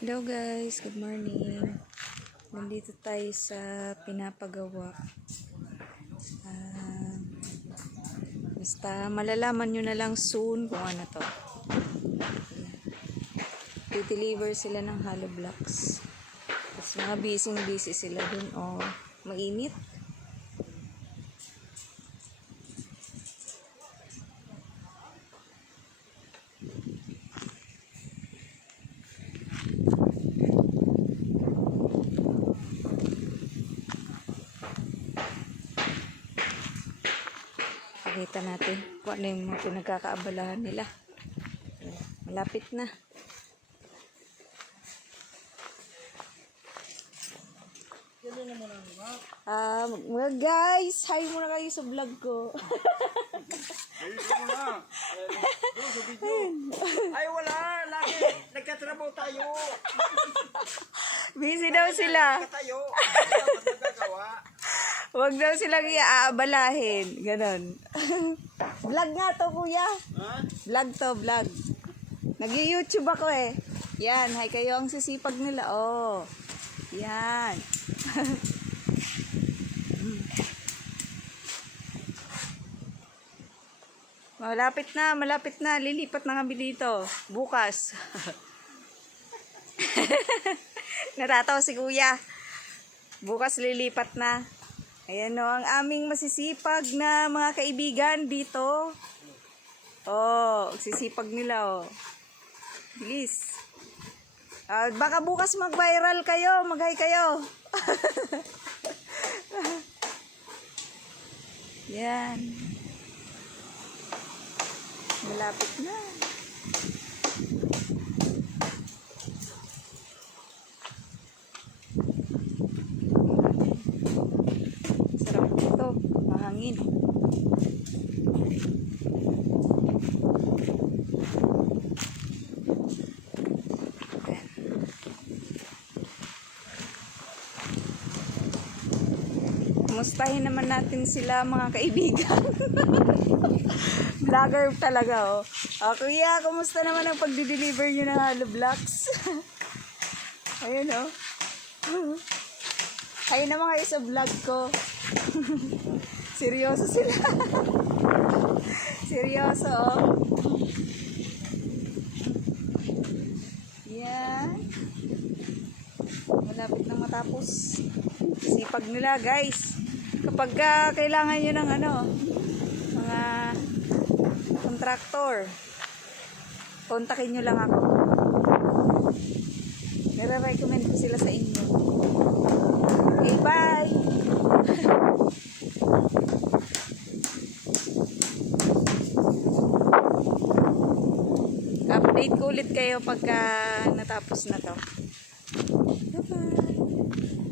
Hello guys, good morning. Nandito tayo sa pinapagawa. Basta malalaman nyo na lang soon kung ano to. I-deliver sila ng hollow blocks. Tapos mga busy sila dun. Oh, mainit. Pakita natin kung ano yung mga pinagkakaabalahan nila. Malapit na. Mga guys, hi muna kayo sa vlog ko. Ay wala, lagi nagkatrabaho tayo. Busy daw sila. Tayo. Huwag daw silang iaabalahin. Ganon. Vlog nga to, kuya. Vlog to, vlog. Nag-YouTube ako eh. Yan, hay kayo ang sisipag nila. Oh. Yan. Malapit na. Lilipat na kami dito. Bukas. Natatawa si kuya. Bukas lilipat na. Ayan o, ang aming masisipag na mga kaibigan dito. Oh, sisipag nila oh. Bilis. Baka bukas mag-viral kayo, mag-hi kayo. Yan. Malapit na. Sarap dito, mahangin. Kumustahin naman natin sila mga kaibigan. Vlogger talaga oh. Kuya, kumusta naman ang pagdi-deliver nyo ng hollow blocks? Ayun oh. Kayo naman kayo sa vlog ko. Seryoso sila. Seryoso oh. Yan. Malapit nang matapos. Sipag nila guys. Kapag kailangan nyo ng ano, mga kontraktor, kontakin nyo lang ako. Nire-recommend ko sila sa inyo. Okay, bye! Update ko ulit kayo pagka natapos na to. Bye-bye!